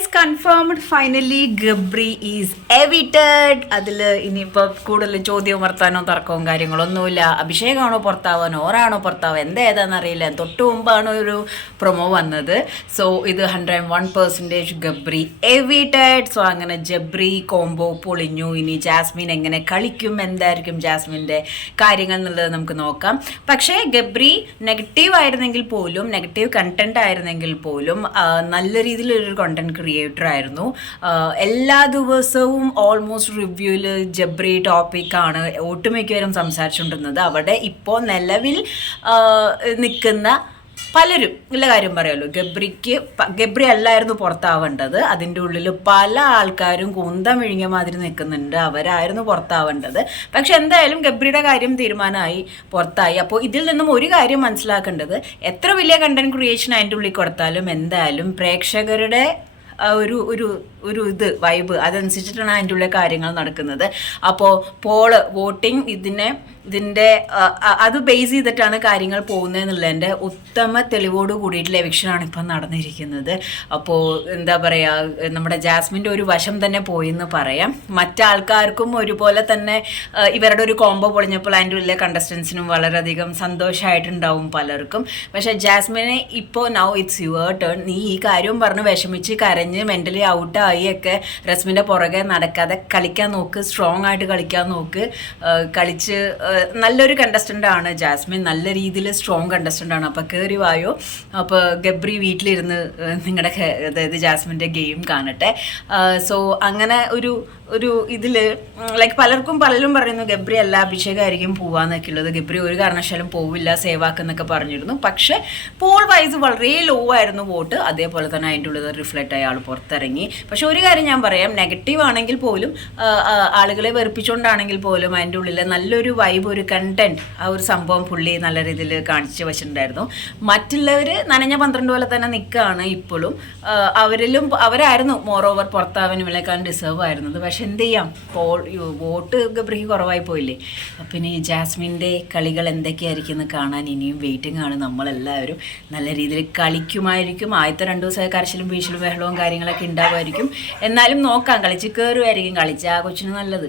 Guys confirmed finally Gabri is evicted. അതിൽ ഇനിയിപ്പോൾ കൂടുതൽ ചോദ്യവും വർത്താനോ തർക്കവും കാര്യങ്ങളൊന്നുമില്ല. അഭിഷേകമാണോ പുറത്താവാനോ ഓറാണോ പുറത്താവുക ഏതാണെന്നറിയില്ല. തൊട്ട് മുമ്പാണ് ഒരു പ്രൊമോ വന്നത്. സോ ഇത് 101% ഗബ്രി എവിറ്റഡ്. സോ അങ്ങനെ ജബ്രി കോംബോ പൊളിഞ്ഞു. ഇനി ജാസ്മിൻ എങ്ങനെ കളിക്കും, എന്തായിരിക്കും ജാസ്മിൻ്റെ കാര്യങ്ങൾ എന്നുള്ളത് നമുക്ക് നോക്കാം. പക്ഷേ ഗബ്രി നെഗറ്റീവ് ആയിരുന്നെങ്കിൽ പോലും, നെഗറ്റീവ് കണ്ടന്റ് ആയിരുന്നെങ്കിൽ പോലും നല്ല രീതിയിലൊരു കണ്ടന്റ് ക്രിയേറ്റർ ആയിരുന്നു. എല്ലാ ദിവസവും ഓൾമോസ്റ്റ് റിവ്യൂവിൽ ജബ്രി ടോപ്പിക്കാണ് ഒട്ടുമിക്കവരും സംസാരിച്ചുകൊണ്ടിരുന്നത്. അവിടെ ഇപ്പോൾ നിലവിൽ നിൽക്കുന്ന പലരും ഉള്ള കാര്യം പറയുമല്ലോ, ഗബ്രി അല്ലായിരുന്നു പുറത്താവേണ്ടത്. അതിൻ്റെ ഉള്ളിൽ പല ആൾക്കാരും കുന്തം വിഴുങ്ങിയ മാതിരി നിൽക്കുന്നുണ്ട്. അവരായിരുന്നു പുറത്താവേണ്ടത്. പക്ഷെ എന്തായാലും ഗബ്രിയുടെ കാര്യം തീരുമാനമായി, പുറത്തായി. അപ്പോൾ ഇതിൽ നിന്നും ഒരു കാര്യം മനസ്സിലാക്കേണ്ടത്, എത്ര വലിയ കണ്ടന്റ് ക്രിയേഷൻ അതിൻ്റെ ഉള്ളിൽ കൊടുത്താലും എന്തായാലും പ്രേക്ഷകരുടെ ഒരു ഒരു ഒരു ഇത് വൈബ് അതനുസരിച്ചിട്ടാണ് അതിൻ്റെ ഉള്ളിൽ കാര്യങ്ങൾ നടക്കുന്നത്. അപ്പോൾ വോട്ടിംഗ് ഇതിൻ്റെ അത് ബേസ് ചെയ്തിട്ടാണ് കാര്യങ്ങൾ പോകുന്നതെന്നുള്ളതിൻ്റെ ഉത്തമ തെളിവോട് കൂടിയിട്ടുള്ള എവിക്ഷനാണ് ഇപ്പം നടന്നിരിക്കുന്നത്. അപ്പോൾ എന്താ പറയുക, നമ്മുടെ ജാസ്മിൻ്റെ ഒരു വശം തന്നെ പോയെന്ന് പറയാം. മറ്റാൾക്കാർക്കും ഒരുപോലെ തന്നെ ഇവരുടെ ഒരു കോംബോ പൊളിഞ്ഞപ്പോൾ അതിൻ്റെ ഉള്ളിലെ കണ്ടസ്റ്റൻസിനും വളരെയധികം സന്തോഷമായിട്ടുണ്ടാവും പലർക്കും. പക്ഷേ ജാസ്മിനെ ഇപ്പോൾ നൗ ഇറ്റ്സ് യുവർ ടേൺ. നീ ഈ കാര്യവും പറഞ്ഞ് വിഷമിച്ച് കരഞ്ഞ് മെൻ്റലി ഔട്ടായി ഒക്കെ റസ്മിൻ്റെ പുറകെ നടക്കാതെ കളിക്കാൻ നോക്ക്, സ്ട്രോങ് ആയിട്ട് കളിക്കാൻ നോക്ക്. കളിച്ച് നല്ലൊരു കണ്ടസ്റ്റൻ്റ് ആണ് ജാസ്മിൻ, നല്ല രീതിയിൽ സ്ട്രോങ് കണ്ടസ്റ്റൻ്റ് ആണ്. അപ്പോൾ കയറി വായോ. അപ്പോൾ ഗബ്രി വീട്ടിലിരുന്ന് നിങ്ങളുടെ അതായത് ജാസ്മിൻ്റെ ഗെയിം കാണട്ടെ. സോ അങ്ങനെ ഒരു ഇതിൽ ലൈക്ക് പലരും പറയുന്നു ഗബ്രി അല്ല അഭിഷേകമായിരിക്കും പോവാന്നൊക്കെ ഉള്ളത്. ഗബ്രി ഒരു കാരണവശാലും പോവില്ല, സേവാക്കെന്നൊക്കെ പറഞ്ഞിരുന്നു. പക്ഷേ പോൾ വൈസ് വളരെ ലോ ആയിരുന്നു വോട്ട്. അതേപോലെ തന്നെ അതിൻ്റെ ഉള്ളത് റിഫ്ലക്റ്റ് ആയ ആൾ പുറത്തിറങ്ങി. പക്ഷെ ഒരു കാര്യം ഞാൻ പറയാം, നെഗറ്റീവ് ആണെങ്കിൽ പോലും ആളുകളെ വെറുപ്പിച്ചുകൊണ്ടാണെങ്കിൽ പോലും അതിൻ്റെ ഉള്ളിൽ നല്ലൊരു വൈബ്, ഒരു കണ്ടന്റ്, ആ ഒരു സംഭവം പുള്ളി നല്ല രീതിയിൽ കാണിച്ചു വെച്ചിട്ടുണ്ടായിരുന്നു. മറ്റുള്ളവർ നനഞ്ഞ 12 പോലെ തന്നെ നിൽക്കുകയാണ് ഇപ്പോഴും. അവരായിരുന്നു മോർ ഓവർ പുറത്താവാൻ ഇവളെക്കാളും ഡിസേർവ് ആയിരുന്നത്. പക്ഷെ എന്ത് ചെയ്യാം, വോട്ട് ഗബ്രിക്ക് കുറവായി പോയില്ലേ. അപ്പം ഈ ജാസ്മിൻ്റെ കളികൾ എന്തൊക്കെയായിരിക്കും എന്ന് കാണാൻ ഇനിയും വെയിറ്റിംഗ് ആണ്. നമ്മളെല്ലാവരും നല്ല രീതിയിൽ കളിക്കുമായിരിക്കും. ആദ്യത്തെ 2 ദിവസമായി കരച്ചിലും വീശലും ബഹളവും കാര്യങ്ങളൊക്കെ ഉണ്ടാവുമായിരിക്കും. എന്നാലും നോക്കാം, കളിച്ച് കയറുമായിരിക്കും. കളിച്ച ആ കൊച്ചിന് നല്ലത്.